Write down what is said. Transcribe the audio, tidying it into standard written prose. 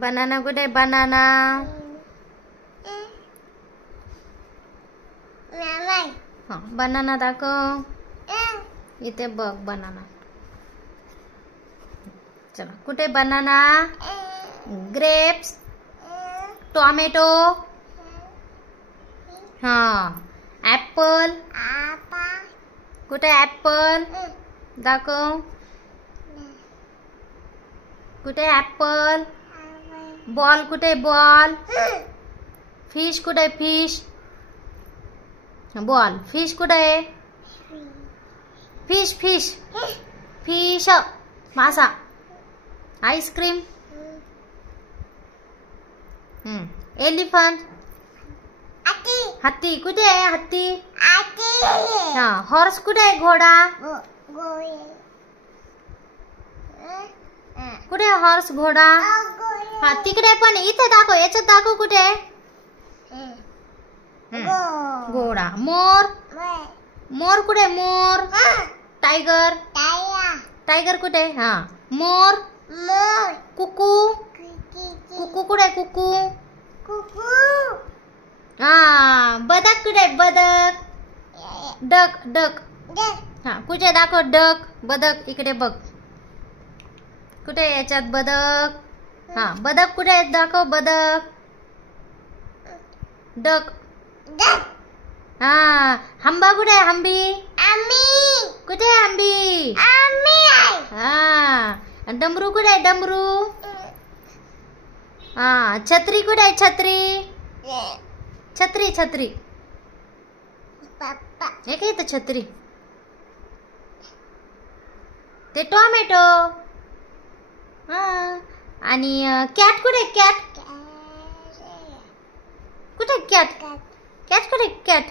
Banana कुठे banana? हा banana दाखव. इथे बघ बनाना. चला कुठे बनाना? ग्रेप्स, टोमॅटो, हा ऍपल. कुठे ऍपल दाखव. कुठे ऍपल? बॉल कुठे बॉल? फिश कुठे फिश? बॉल. फिश कुठे? फिश फिश फिश मासा. आईस्क्रीम. एलिफंट. हत्ती कुठे आहे? हत्ती. हा हॉर्स कुठे आहे? घोडा. कुठे हॉर्स? घोडा. हा तिकडे पण. इथे दाखव. याच्यात दाखव कुठे? घोडा. मोर. मोर कुठे? मोर. टायगर. टायगर कुठे? हा मोर. कुकू. कुकू कुठे? कुकू. हा बदक कुठे? बदक. डक. डक. हा कुठे दाखव? डक. बदक इकडे बघ. कुठे याच्यात बदक? हा बदक कुठे? दाखव बदक. डक. हा हंबा कुठे? हंबी. कुठे हंबी? हा डमरू कुठे? डमरू. हा छत्री कुठे? छत्री. छत्री छत्री. हे काय तर छत्री. ते टोमॅटो. हा आणि कॅट कुठे? कॅट कुठे? कॅट. कॅट कुठे? कॅट.